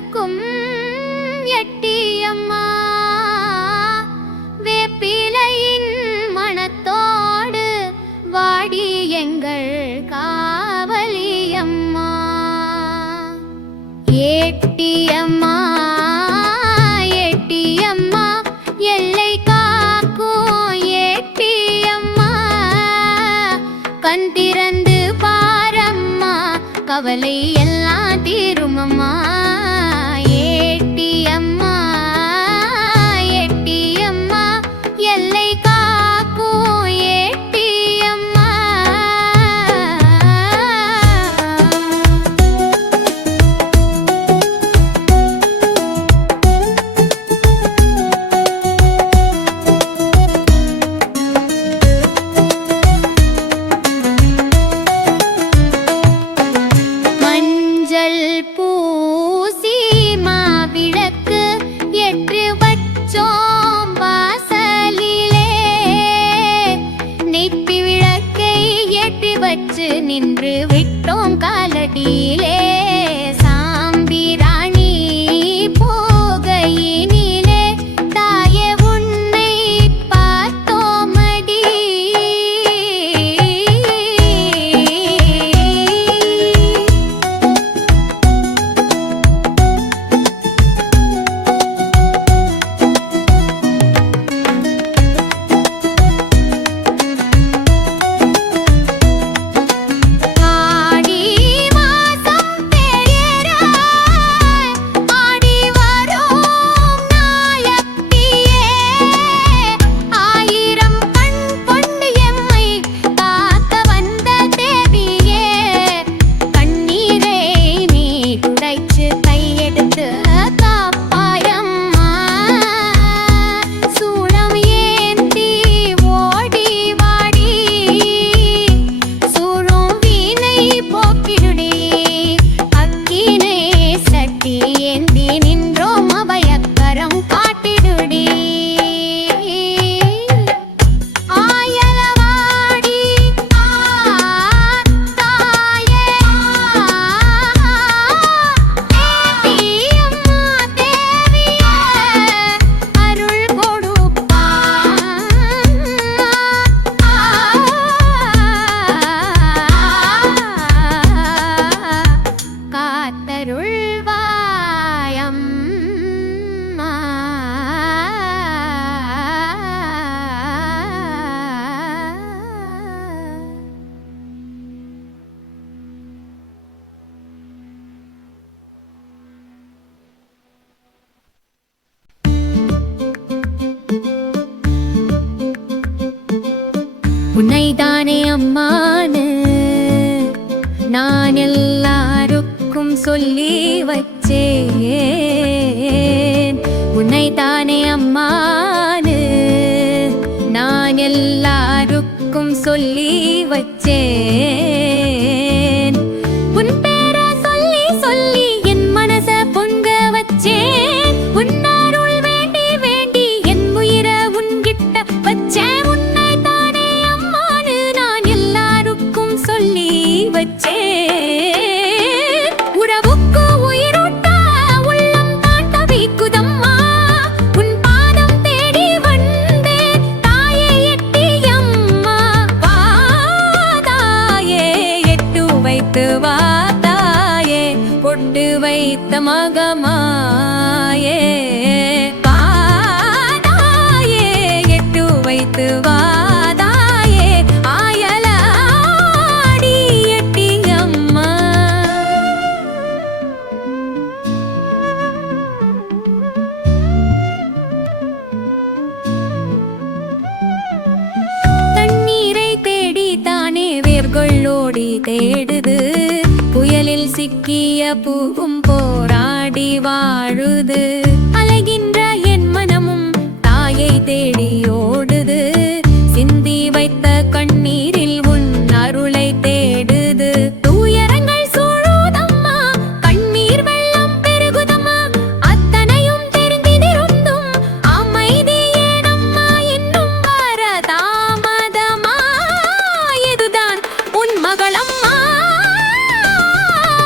வந்திருக்கும் எட்டியம்மா வேப்பிலையின் மனத்தோடு வாடி எங்கள் காவலியம்மா எட்டியம்மா எட்டியம்மா எல்லை காக்கும் எட்டியம்மா கண் திறந்து பாரம்மா கவலை எல்லாம் தீருமம்மா எட்டியம்மா எட்டியம்மா எல்லை காக்கும் எட்டியம்மா மஞ்சள் பூசி மாவிளக்கு ஏற்றி வச்சோம் வாசலிலே நெத்தி விளக்கை ஏற்றி வச்சு நின்று விட்டோம் காலடியிலே சாம்பிராணி போகையினிலே தாயே உன்னை பார்த்தோமடி ஆடி மாசம் தேராய் ஆடி வரும் நாயக்கியே ஆயிரம் கண் கொண்டு எம்மை காக்க வந்த தேவியே கண்ணீரை நீ துடைச்சு கையெடுத்து காப்பாயம்மா சூளம் ஏந்தி ஓடி வாடி சூழும் வீணை போக்கிடுடி அக்கினை சட்டி ஏந்தி நின்றோம் அபயக்கரம் காட்டிடுடி ஆயலவாடி தாயே தேவியம்மா தேவியே அருள் கொடுப்பா காத்தருள்வாயம்மா உன்னைதானே அம்மானு நான் எல்லாருக்கும் சொல்லி வச்சேன் உன்னைதானே அம்மானு நான் எல்லாருக்கும் சொல்லி வச்சேன் உன் பேரை சொல்லி சொல்லி என் மனச பொங்க வச்சேன் உன் அருள் வேண்டி வேண்டி என் உயிரை உன்கிட்ட வச்சேன் உன்னைத்தானே அம்மானு நான் எல்லாருக்கும் சொல்லி வச்சேன் உறவுக்கு உயிரூட்ட உள்ளம் தான் தவிக்குதம்மா உன் பாதம் தேடி வந்தேன் தாயே எட்டியம்மா வா தாயே எட்டு வைத்து வா தாயே பொட்டு வைத்த மகமாயே வா தாயே எட்டு வைத்து வா தாயே ஆயலாடி எட்டியம்மா தண்ணீரை தேடி தானே வேர்களோடி தேடுது புயலில் சிக்கிய பூவும் போராடி வாழுது அலைகின்ற என் மனமும் தாயை தேடி ஓடுது சிந்தி வைத்த கண்ணீரில் உன் அருளை தேடுது துயரங்கள் சூழுதம்மா கண்ணீர் வெள்ளம் பெருகுதம்மா அத்தனையும் தெரிந்திருந்தும் அமைதி ஏனம்மா இன்னும் வர தாமதமா இதுதான் உன் மகளம்மா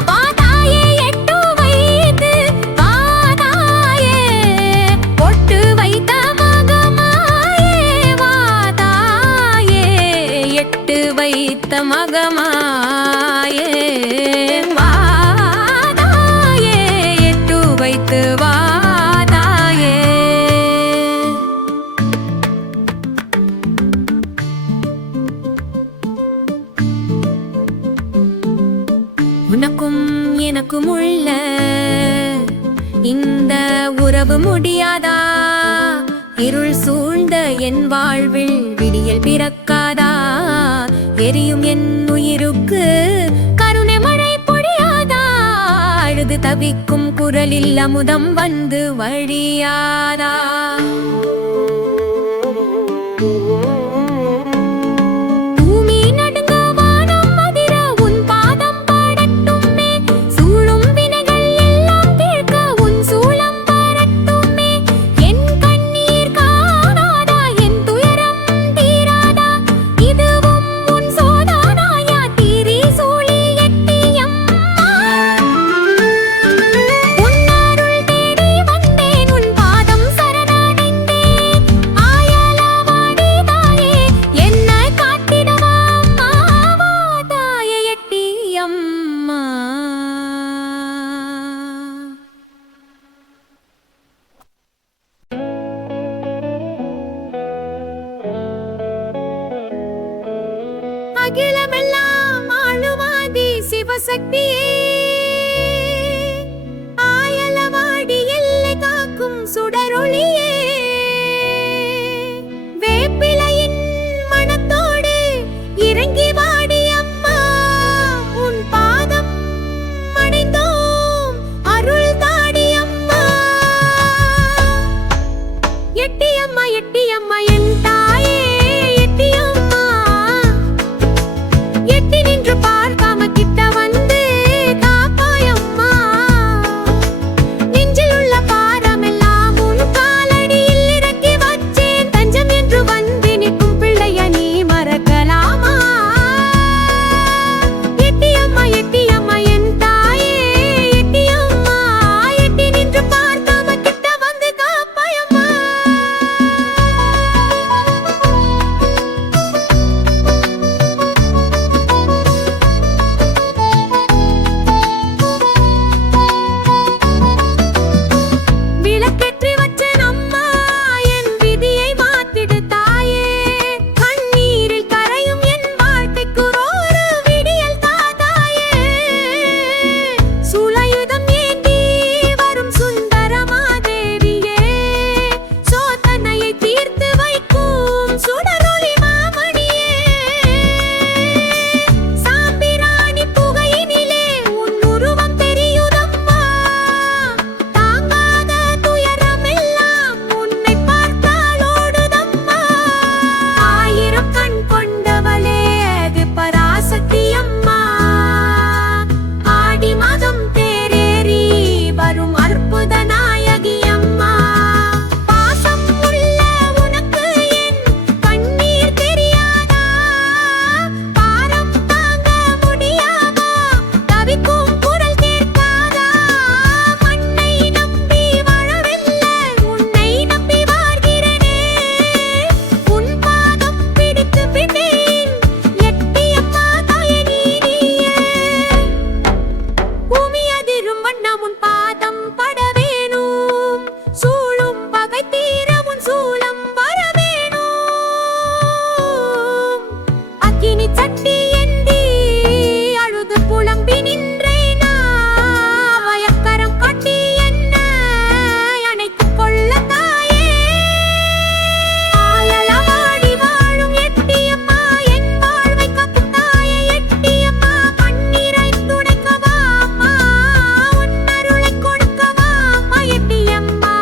வா தாயே எட்டு வைத்து வா வைத்த மகமாயே வாதாயே எட்டு வைத்து வாதாயே. உனக்கும் எனக்கும் உள்ள இந்த உறவு முடியாதா? இருள் சூழ்ந்த என் வாழ்வில் விடியல் பிறக்காதா? எரியும் என் உயிருக்கு கருணை மழை பொழியாதா? அழுது தவிக்கும் குரலில் அமுதம் வந்து வழியாதா? அகிலமெல்லாம் ஆளுவாதி சிவசக்தியே, ஆயலவாடி எல்லை காக்கும் சுடரொளியே, வேப்பிலையின் மனத்தோடு இறங்கி வாடி அம்மா உன் பாதம் அடைந்தோம் அருள் தாடி அம்மா. எட்டியம்மா எட்டியம்மா என் தாயே எட்டியம்மா, எட்டி நின்று பார்க்காம கிட்ட வந்து காப்பாயம்மா. நெஞ்சில் உள்ள பாரமெல்லாம் உன் காலடியில் இறக்கி வச்சேன், தஞ்சம் என்று வந்து நிற்கும் பிள்ளைய நீ மறக்கலாமா? எட்டியம்மா எட்டியம்மா என் தாயே எட்டியம்மா, எட்டி நின்று பார்க்காம கிட்ட வந்து காப்பாயம்மா. விளக்கேற்றி வச்சேன் அம்மா என் விதியை மாத்திடு தாயே, கண்ணீரில் கரையும் என் வாழ்க்கைக்கு ஒரு விடியல் தாதாயே. சுளையுதம் ஏந்தி வரும் சுந்தரமாதேவியே, சோதனையை தீர்த்து வைக்கும் சுடரொளி மாமணியே. சாம்பிராணி புகையினிலே உன் உருவம் தெரியுதம்மா, தாங்காத துயரமெல்லாம் உன்னை பார்த்தால் ஓடுதம்மா. ஆயிரம் கண் கொண்டவளே அது பராசக்தி அம்மா, ஆடி மாதம் தேரேறி வரும் அற்புத நாயகி அம்மா. பாசம் உள்ள உனக்கு என் கண்ணீர் தெரியாதா? பாரம் தாங்க முடியாதா? தவிக்கும் குரல் கேட்காதா? மண்ணை நம்பி வாழவில்லை உன்னை நம்பி வாழ்கிறேனே, உன் பாதம் பிடித்து விட்டேன் எட்டியம்மா தாயே நீயே. பூமி அதிரும் வண்ணம் உன் பாதம் பட வேணும், சூழும் பகை தீர உன் சூலம் வர வேணும். அக்கினி சட்டி ஏந்தி அழுது புலம்பி நின்றேனா, வயக்கரம் காட்டி என்ன அணைத்துக் கொள்ள தாயே. ஆயலவாடி வாழும் எட்டியம்மா என் வாழ்வை காக்கும் தாயே எட்டியம்மா, கண்ணீரை துடைக்கவா அம்மா உன் அருளை கொடுக்கவா அம்மா எட்டியம்மா,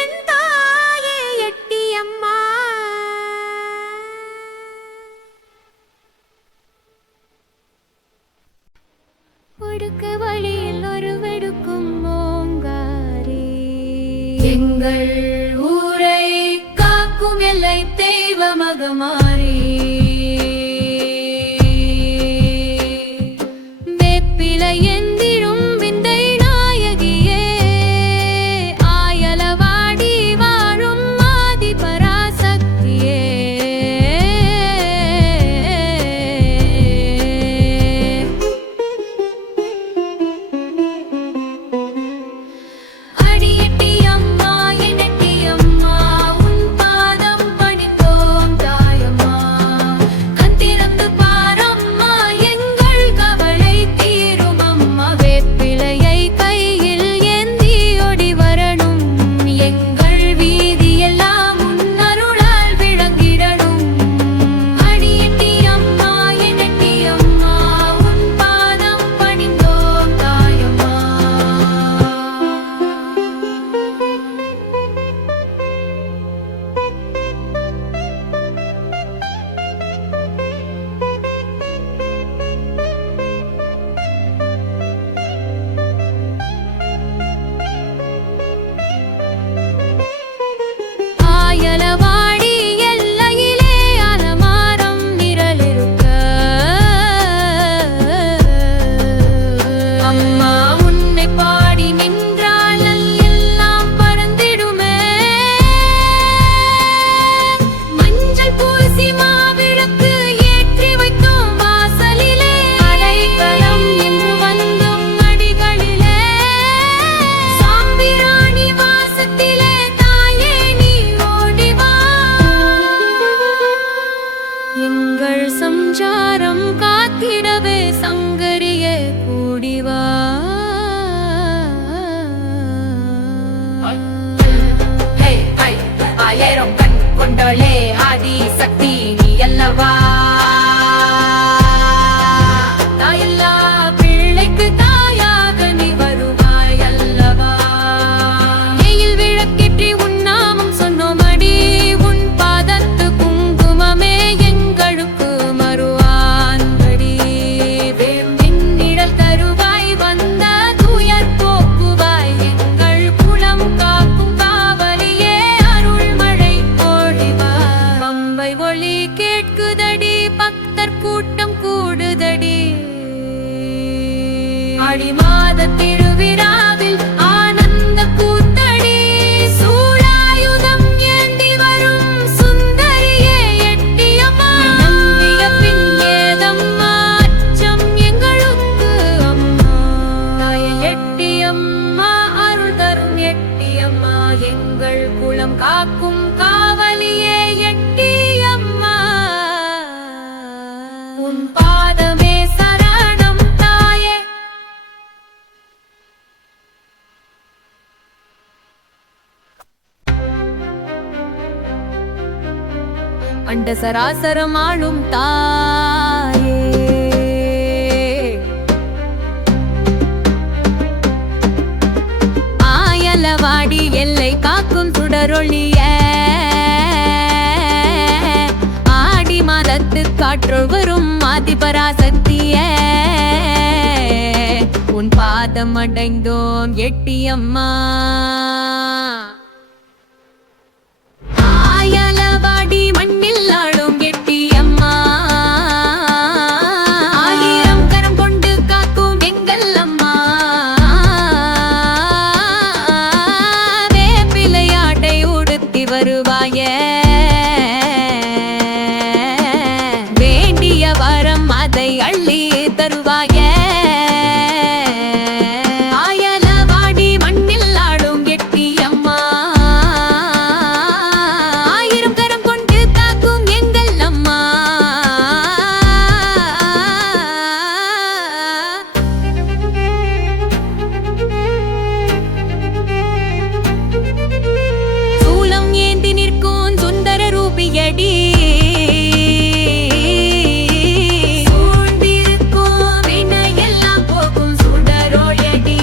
என் தாயே எட்டியம்மா. ஒடுக்க வழியில் ஒரு வெடுக்கும் ஓங்காரே, எங்கள் ஊரை காக்கும் எல்லை தெய்வ மகமாரி. வேப்பிலை எந்திரும் விந்தை நாயகியே, ஆயலவாடி வாழும் ஆதி பராசக்தியே. சஞ்சாரம் காத்திடவே சங்கரியே கூடிவா. ஆயிரம் கண் கொண்டளே ஆதி சக்தி நீ அல்லவா. தாயல்லா பிள்ளைக்கு தாயாக நீ வருவாய் அல்லவா. நெயில் விளக்கேற்றி உன் நாமம் சொன்னோமடி. உன் பாதத்து குங்குமமே எங்களுக்கு மறுவான்படி. நிழல் தருவாய் வந்த துயர் போக்குவாய். எங்கள் குலம் காக்கும் காவலியே அருள்மழை பொழிவா. பம்பை ஒளி கேட்குதடி பக்தர் கூட்டம் கூடுதடி. ஆடி மாத திருவிழாவில் ஆனந்த கூத்தடி. சூலாயுதம் ஏந்தி வரும் சுந்தரியே எட்டியம்மா. நம்பிய பின் ஏதம்மா அச்சம் எங்களுக்கு அம்மா. தாய எட்டியம்மா அருள் தரும் எட்டியம்மா. எங்கள் குலம் காக்கும் காவலியே எட்டியம்மா. உன் பாதமே சரணம் தாயே. அண்ட சராசரம் ஆளும் தாயே. ஆயலவாடி எல்லை காக்கும் சுடரொளிய. ஆடி மாதத்து காற்றுள் வரும் ஆதிபராசக்திய. உன் பாதம் அடைந்தோம் எட்டியம்மா. ஆயலவாடி மண்ணில் ஆளும் எட்டியம்மா. ஆயிரம் கரம் கொண்டு காக்கும் எங்கள் அம்மா. வேப்பிலையாட்டை உடுத்தி வருவாய. வேண்டிய வரம் அதை அள்ளி தருவாய. ஆயலவாடி மண்ணில் ஆளும் எட்டியம்மா. ஆயிரம் கரம் கொண்டு காக்கும் எங்கள் அம்மா. சூலம் ஏந்தி நிற்கும் சுந்தர ரூபியடி. சூழ்ந்திருக்கும் வினையெல்லாம் போக்கும் சுடரொளியடி.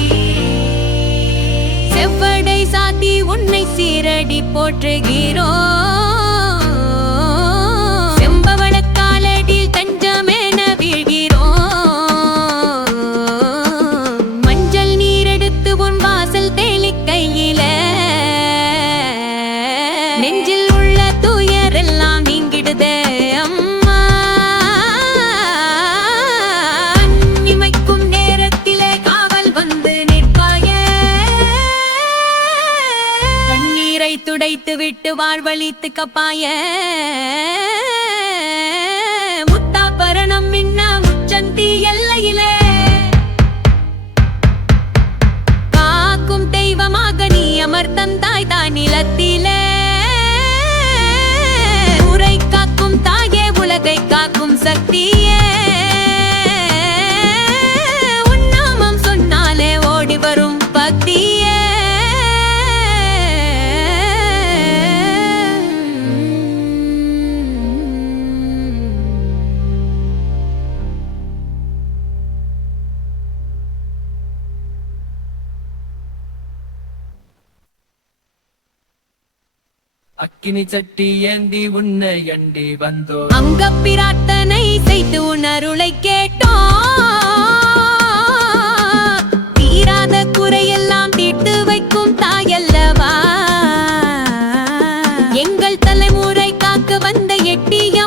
செவ்வடை சாத்தி உன்னை சீரடி போற்றுகிறோம். செம்பவளக் காலடியில் தஞ்சமென வீழ்கிறோம். மஞ்சள் நீரெடுத்து உன் வாசல் தெளிக்கையில. நெஞ்சில் உள்ள துயரெல்லாம் நீங்கிடுதே அம்மா. இமைக்கும் நேரத்திலே காவல் வந்து நிற்பாய. கண்ணீரை துடைத்து விட்டு வாழ்வழித்து கப்பாய. முத்தாபரணம் மின்ன முச்சந்தி எல்லையிலே. காக்கும் தெய்வமாக நீ அமர்த்தந்தாய் தான் நிலத்திலே. உரை காக்கும் தாயே உலகை காக்கும் சக்தியே. உன் நாமம் சொன்னாலே ஓடி வரும் பக்தியே. அக்கினி சட்டி ஏந்தி உன்னை அண்டி வந்தோ. அங்க பிரார்த்தனை செய்து உன் அருளை கேட்டோம். தீராத குறையெல்லாம் தீர்த்து வைக்கும் தாயல்லவா. எங்கள் தலைமுறை காக்க வந்த எட்டிய